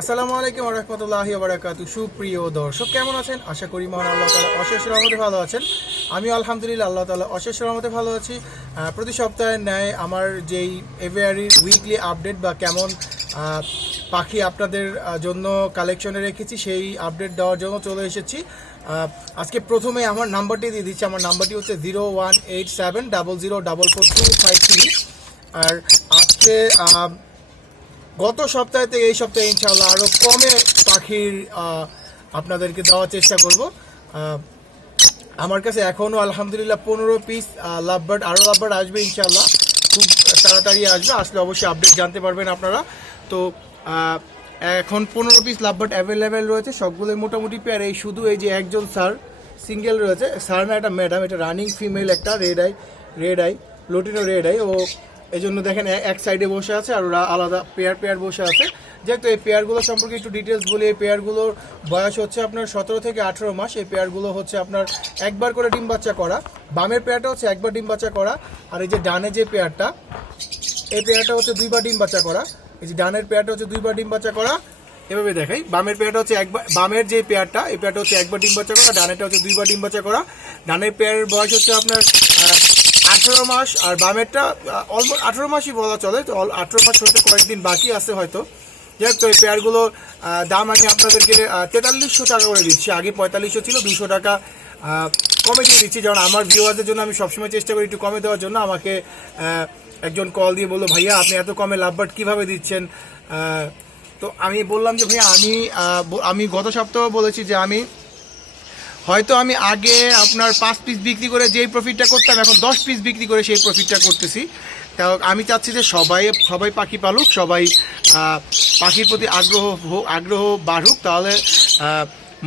আসসালামু আলাইকুম ওয়া রাহমাতুল্লাহি ওয়া বারাকাতুহু। সুপ্রিয় দর্শক, কেমন আছেন? আশা করি মহান আল্লাহ তাআলা অশেষ রহমতে ভালো আছেন। আমি আলহামদুলিল্লাহ আল্লাহ তাআলা অশেষ রহমতে ভালো আছি। প্রতি সপ্তাহের ন্যায় আমার যেই এভিয়ারির উইকলি আপডেট বা কেমন পাখি আপনাদের জন্য কালেকশনে রেখেছি সেই আপডেট দেওয়ার জন্য চলে এসেছি। আজকে প্রথমে আমার নাম্বারটি দিয়ে দিচ্ছি। আমার নাম্বারটি হচ্ছে 018700444253। আর আজকে গত সপ্তাহে থেকে এই সপ্তাহে ইনশাআল্লাহ আরও কমে পাখির আপনাদেরকে দেওয়ার চেষ্টা করব। আমার কাছে এখনও আলহামদুলিল্লাহ 15 পিস লাভবার্ড, আরও লাভবার্ড আসবে ইনশাআল্লাহ, খুব তাড়াতাড়ি আসবে। আসলে অবশ্যই আপডেট জানতে পারবেন আপনারা। তো এখন 15 পিস লাভবার্ড অ্যাভেলেবেল রয়েছে, সবগুলোই মোটামুটি পেয়ার। এই শুধু এই যে একজন স্যার সিঙ্গেল রয়েছে, স্যার না, এটা ম্যাডাম, এটা রানিং ফিমেল, একটা red eye lutino red eye. ও এই জন্য দেখেন এক সাইডে বসে আছে আর ওরা আলাদা পেয়ার বসে আছে। যেহেতু এই পেয়ারগুলো সম্পর্কে একটু ডিটেলস বলি। এই পেয়ারগুলোর বয়স হচ্ছে আপনার 17 থেকে 18 মাস। এই পেয়ারগুলো হচ্ছে আপনার একবার করে ডিম বাচ্চা করা। বামের পেয়ারটা হচ্ছে একবার ডিম বাচ্চা করা, আর এই যে ডানে যে পেয়ারটা, এই পেয়ারটা হচ্ছে দুইবার ডিম বাচ্চা করা। এই যে ডানের পেয়ারটা হচ্ছে দুইবার ডিম বাচ্চা করা। এভাবে দেখাই, বামের পেয়ারটা হচ্ছে একবার, বামের যে পেয়ারটা এই পেয়ারটা হচ্ছে একবার ডিম বাচ্চা করা, ডানেরটা হচ্ছে দুইবার ডিম বাচ্চা করা। ডানের পেয়ারের বয়স হচ্ছে আপনার 18 মাস, আর বামেরটা অলমোস্ট 18 মাসই বলা চলে। তো 18 মাস হতে কয়েকদিন বাকি আছে হয়তো। যাই হোক, তো এই পেয়ারগুলোর দাম আমি আপনাদেরকে 4300 টাকা করে দিচ্ছি। আগে 4500 ছিল, 200 টাকা কমে দিয়ে দিচ্ছি। যেমন আমার ভিউয়ারদের জন্য আমি সবসময় চেষ্টা করি একটু কমে দেওয়ার জন্য। আমাকে একজন কল দিয়ে বললো, ভাইয়া আপনি এত কমে লাভবার্ড কীভাবে দিচ্ছেন? তো আমি বললাম যে ভাইয়া আমি গত সপ্তাহ বলেছি যে হয়তো আমি আগে আপনার 5 পিস বিক্রি করে যেই প্রফিটটা করতাম, এখন 10 পিস বিক্রি করে সেই প্রফিটটা করতেছি। তাও আমি চাচ্ছি যে সবাই পাখি পালুক, সবাই পাখির প্রতি আগ্রহ বাড়ুক, তাহলে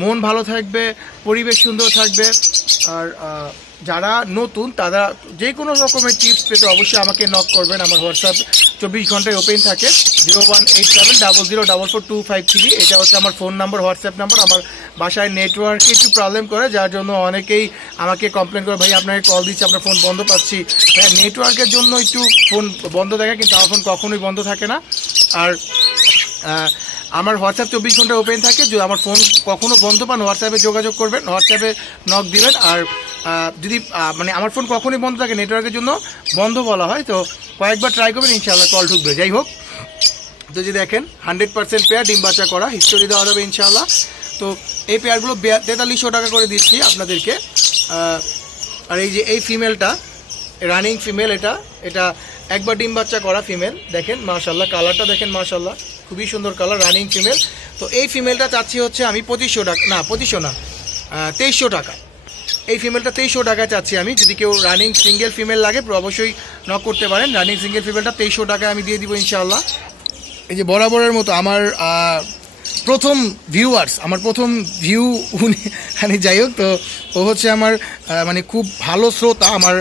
মন ভালো থাকবে, পরিবেশ সুন্দর থাকবে। আর যারা নতুন তারা যে কোনো রকমের টিপস পেতে অবশ্যই আমাকে নক করবেন। আমার হোয়াটসঅ্যাপ 24 ঘন্টায় ওপেন থাকে, 018700444253। এটা হচ্ছে আমার ফোন নাম্বার, হোয়াটসঅ্যাপ নাম্বার। আমার বাসায় নেটওয়ার্কে একটু প্রবলেম করে, যার জন্য অনেকেই আমাকে কমপ্লেন করে, ভাই আপনাকে কল দিচ্ছি আপনার ফোন বন্ধ পাচ্ছি। হ্যাঁ, নেটওয়ার্কের জন্য একটু ফোন বন্ধ থাকে, কিন্তু আমার ফোন কখনোই বন্ধ থাকে না। আর আমার হোয়াটসঅ্যাপ 24 ঘন্টা ওপেন থাকে। যদি আমার ফোন কখনো বন্ধ পান, হোয়াটসঅ্যাপে যোগাযোগ করবেন, হোয়াটসঅ্যাপে নক দিবেন। আর যদি মানে আমার ফোন কখনোই বন্ধ থাকে, নেটওয়ার্কের জন্য বন্ধ বলা হয়, তো কয়েকবার ট্রাই করবেন, ইনশাআল্লাহ কল ঢুকবে। যাই হোক, তো যে দেখেন 100% পেয়ার, ডিম বাচ্চা করা, হিস্টোরি দেওয়া যাবে ইনশাআল্লাহ। তো এই পেয়ারগুলো 4300 টাকা করে দিচ্ছি আপনাদেরকে। আর এই যে এই ফিমেলটা রানিং ফিমেল, এটা একবার ডিম বাচ্চা করা ফিমেল। দেখেন মাশাআল্লাহ, কালারটা দেখেন মাশাআল্লাহ, খুবই সুন্দর কালার, রানিং ফিমেল। তো এই ফিমেলটা চাচ্ছি হচ্ছে আমি 2500 টাকা, না 2500 না, 2300 টাকা। এই ফিমেলটা 2300 টাকায় চাচ্ছি আমি। যদি কেউ রানিং সিঙ্গেল ফিমেল লাগে অবশ্যই নক করতে পারেন। রানিং সিঙ্গেল ফিমেলটা 2300 টাকায় আমি দিয়ে দিব ইনশাআল্লাহ। এই যে বরাবরের মতো আমার প্রথম ভিউয়ার্স, আমার প্রথম ভিউ উনি, মানে যাই হোক, তো ও হচ্ছে আমার মানে খুব ভালো শ্রোতা আমার।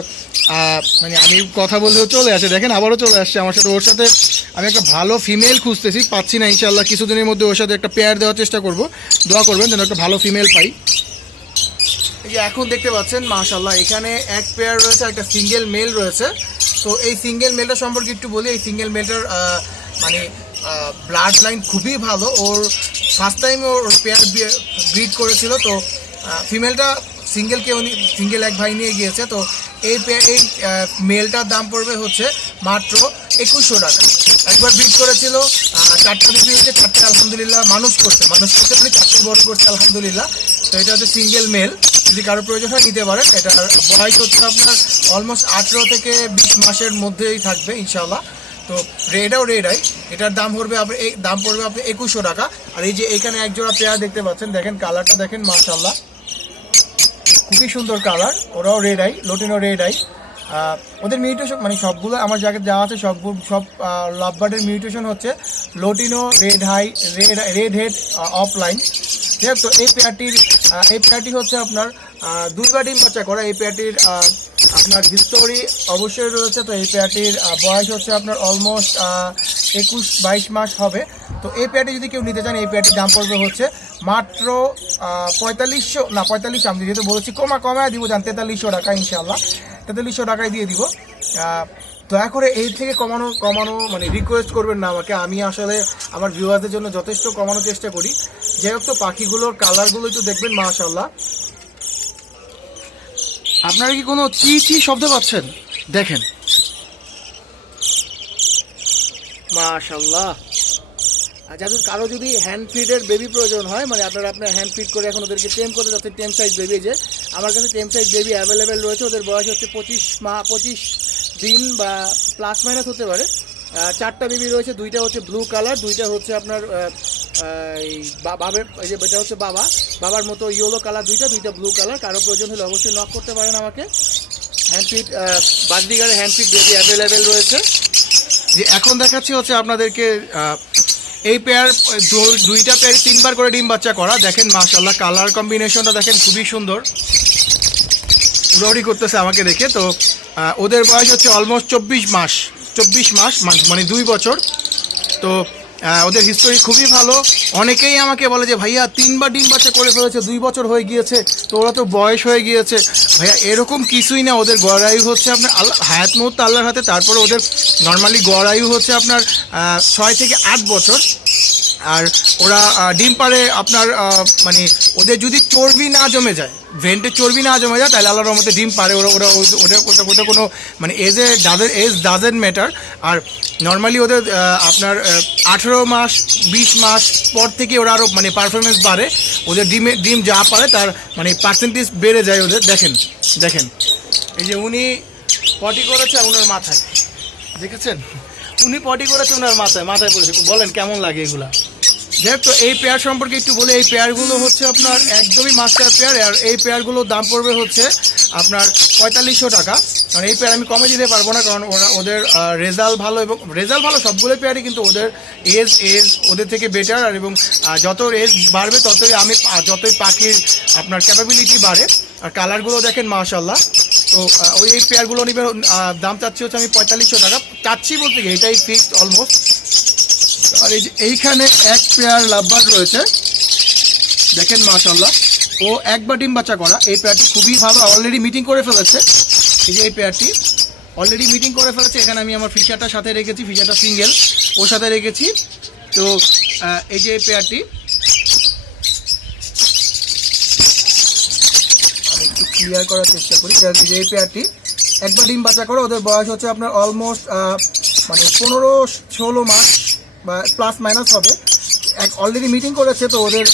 মানে আমি কথা বললেও চলে আসে, দেখেন আবারও চলে আসছে আমার সাথে। ওর সাথে আমি একটা ভালো ফিমেল খুঁজতেছি, পাচ্ছি না। ইনশাআল্লাহ কিছুদিনের মধ্যে ওর সাথে একটা পেয়ার দেওয়ার চেষ্টা করব। দোয়া করবেন যেন একটা ভালো ফিমেল পাই। এই যে এখন দেখতে পাচ্ছেন মাশাআল্লাহ, এখানে এক পেয়ার রয়েছে, একটা সিঙ্গেল মেল রয়েছে। তো এই সিঙ্গেল মেলটা সম্পর্কে একটু বলি। এই সিঙ্গেল মেলটার মানে ব্লাড লাইন খুবই ভালো। ওর ফার্স্ট টাইম ওর পেয়ার ব্রিড করেছিল। তো ফিমেলটা সিঙ্গেল এক ভাই নিয়ে গিয়েছে। তো এই মেলটার দাম পড়বে হচ্ছে মাত্র 2100 টাকা। একবার ব্রিড করেছিল, 4টা বিক্রি হচ্ছে, 4টে আলহামদুলিল্লাহ মানুষ করছে মানে 4টে বড় করছে আলহামদুলিল্লাহ। তো এটা হচ্ছে সিঙ্গেল মেল, যদি কারো প্রয়োজন হয় নিতে পারেন। এটার বয়স হচ্ছে আপনার অলমোস্ট 18 থেকে 20 মাসের মধ্যেই থাকবে ইনশাআল্লাহ। তো রেড আই, এটার দাম পড়বে আপনার 2100 টাকা। আর এই যে এখানে একজোড়া পেয়ার দেখতে পাচ্ছেন, দেখেন কালারটা দেখেন মাশাআল্লাহ, খুবই সুন্দর কালার। ওরাও red eye, lutino red I. ওদের মিউটেশন মানে সবগুলো আমার জায়গায় যা আছে সব লাভবার্ডের মিউটেশন হচ্ছে লোটিনো রেড হেড অফলাইন। ঠিক আছে, তো এই পেয়ারটি হচ্ছে আপনার দুইবার ডিম বাচ্চা করা। এই পেয়ারটির আপনার হিস্টোরি অবশ্যই রয়েছে। তো এই পেয়ারটির বয়স হচ্ছে আপনার অলমোস্ট 21-22 মাস হবে। তো এই পেয়ারটি যদি কেউ নিতে চান, এই পেয়ারটির দাম পড়বে হচ্ছে মাত্র 4500 আমি যেহেতু বলেছি কমায় দিব, 4300 টাকা ইনশাআল্লাহ। 4300 টাকায় দিয়ে দিব। দয়া করে এই থেকে কমানো কমানো মানে রিকোয়েস্ট করবেন না আমাকে, আমি আসলে আমার ভিউয়ারদের জন্য যথেষ্ট কমানোর চেষ্টা করি। যাই হোক, তো পাখিগুলোর কালারগুলো একটু দেখবেন, মাশাআল্লাহ। আপনারা কি কোনো চি চি শব্দ পাচ্ছেন? দেখেন মাশাআল্লাহ। আর যাদের কারো যদি হ্যান্ড ফিডের বেবি প্রয়োজন হয়, মানে আপনার হ্যান্ড ফিড করে এখন ওদেরকে টেম করে যাতে টেম সাইজ বেবি, যে আমার কাছে টেম সাইজ বেবি অ্যাভেলেবেল রয়েছে। ওদের বয়স হচ্ছে 25 দিন বা প্লাস মাইনাস হতে পারে। 4টা বেবি রয়েছে, 2টা হচ্ছে ব্লু কালার, 2টা হচ্ছে আপনার এই বাবার, এই যে এটা হচ্ছে বাবার মতো ইয়েলো কালার, 2টা ব্লু কালার। কারো প্রয়োজন হলে অবশ্যই নক করতে পারেন আমাকে। হ্যান্ড ফিড বার্ডিগারের হ্যান্ড ফিড বেবি অ্যাভেলেবেল রয়েছে। যে এখন দেখাচ্ছি হচ্ছে আপনাদেরকে এই পেয়ার, 2টা পেয়ার 3বার করে ডিম বাচ্চা করা। দেখেন মাশাআল্লাহ, কালার কম্বিনেশনটা দেখেন খুবই সুন্দর, উড়াউড়ি করতেছে আমাকে দেখে। তো ওদের বয়স হচ্ছে অলমোস্ট 24 মাস মানে 2 বছর। তো ওদের হিস্টোরি খুবই ভালো। অনেকেই আমাকে বলে যে ভাইয়া 3বার ডিম বাচ্চা করে ফেলেছে, 2 বছর হয়ে গিয়েছে, তো ওরা তো বয়স হয়ে গিয়েছে। ভাইয়া এরকম কিছুই না, ওদের গড় আয়ু হচ্ছে আপনার হায়াত মুহূর্ত আল্লাহর হাতে। তারপরে ওদের নর্মালি গড় আয়ু হচ্ছে আপনার 6 থেকে 8 বছর। আর ওরা ডিম পারে আপনার মানে ওদের যদি চর্বি না জমে যায়, ভেন্টে চর্বি না জমে যায়, তাহলে আল্লাহর রহমতে ডিম পারে ওরা। ওটা কোনো মানে এজ ডাজেন্ট ম্যাটার। আর নর্মালি ওদের আপনার 18 মাস 20 মাস পর থেকে ওরা আরও মানে পারফরমেন্স বাড়ে। ওদের ডিম যা পারে তার মানে পার্সেন্টেজ বেড়ে যায় ওদের। দেখেন এই যে উনি পটি করেছে ওনার মাথায়, দেখেছেন? উনি পটি করেছে ওনার মাথায় পড়েছে। বলেন কেমন লাগে এগুলা? যাই হোক, তো এই পেয়ার সম্পর্কে একটু বলে, এই পেয়ারগুলো হচ্ছে আপনার একদমই মাস্টার পেয়ার। আর এই পেয়ারগুলোর দাম পড়বে হচ্ছে আপনার 4500 টাকা। কারণ এই পেয়ার আমি কমে দিতে পারবো না, কারণ ওদের রেজাল্ট ভালো, এবং রেজাল্ট ভালো সবগুলো পেয়ারই, কিন্তু ওদের এজ ওদের থেকে বেটার। আর এবং যত এজ বাড়বে যতই পাখির আপনার ক্যাপাবিলিটি বাড়ে। আর কালারগুলো দেখেন মাশাআল্লাহ। তো এই পেয়ারগুলো নিবে, দাম চাচ্ছি হচ্ছে আমি 4500 টাকা। চাচ্ছি বলতে গিয়ে এটাই ফিক্সড অলমোস্ট। আর এইখানে এক পেয়ার লাভবার্ড রয়েছে, দেখেন মাশাআল্লাহ। ও 1বার ডিম বাচ্চা করা। এই পেয়ারটি খুবই ভালো, অলরেডি মিটিং করে ফেলেছে। এই যে এই পেয়ারটি অলরেডি মিটিং করে ফেলেছে। এখানে আমি আমার ফিশারটা সাথে রেখেছি, ফিশারটা সিঙ্গেল ওর সাথে রেখেছি। তো এই যে এই পেয়ারটি আমি একটু ক্লিয়ার করার চেষ্টা করি। যে এই পেয়ারটি 1বার ডিম বাচ্চা করে, ওদের বয়স হচ্ছে আপনার অলমোস্ট মানে 15-16 মাস বা প্লাস মাইনাস হবে। অলরেডি মিটিং করেছে। তো ওদের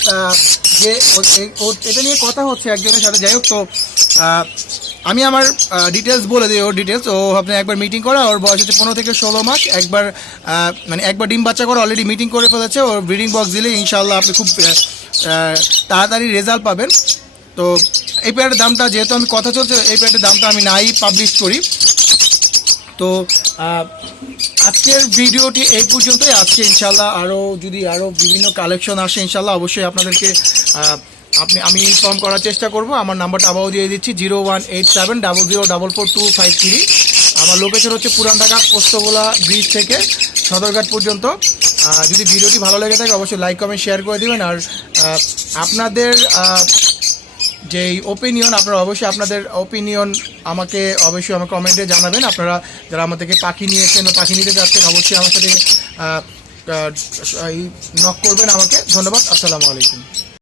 যে এটা নিয়ে কথা হচ্ছে একজনের সাথে। যাই হোক, তো আমি আমার ডিটেলস বলে দিই, ওর ডিটেলস। ও আপনি একবার মিটিং করা, ওর বয়স হচ্ছে 15 থেকে 16 মাস। একবার ডিম বাচ্চা করা, অলরেডি মিটিং করে ফেলেছে। ওর ব্রিডিং বক্স দিলে ইনশাআল্লাহ আপনি খুব তাড়াতাড়ি রেজাল্ট পাবেন। তো এই পেয়ারের দামটা, যেহেতু আমি কথা চলছে, এই পেয়ারের দামটা আমি নাই পাবলিশ করি। তো আজকের ভিডিওটি এই পর্যন্তই। আজকে ইনশাল্লাহ আরও বিভিন্ন কালেকশন আসে ইনশাল্লাহ অবশ্যই আপনাদেরকে আমি ইনফর্ম করার চেষ্টা করব। আমার নাম্বারটা আবারও দিয়ে দিচ্ছি, 01870044253। আমার লোকেশন হচ্ছে পুরান ঢাকা পোস্তগোলা ব্রিজ থেকে সদরঘাট পর্যন্ত। যদি ভিডিওটি ভালো লেগে থাকে অবশ্যই লাইক কমেন্ট শেয়ার করে দেবেন। আর আপনাদের যেই ওপিনিয়ন, আপনারা অবশ্যই আপনাদের ওপিনিয়ন আমাকে কমেন্টে জানাবেন। আপনারা যারা আমার থেকে পাখি নিয়েছেন বা পাখি নিতে যাচ্ছেন অবশ্যই আমার সাথে নক করবেন আমাকে। ধন্যবাদ, আসসালামু আলাইকুম।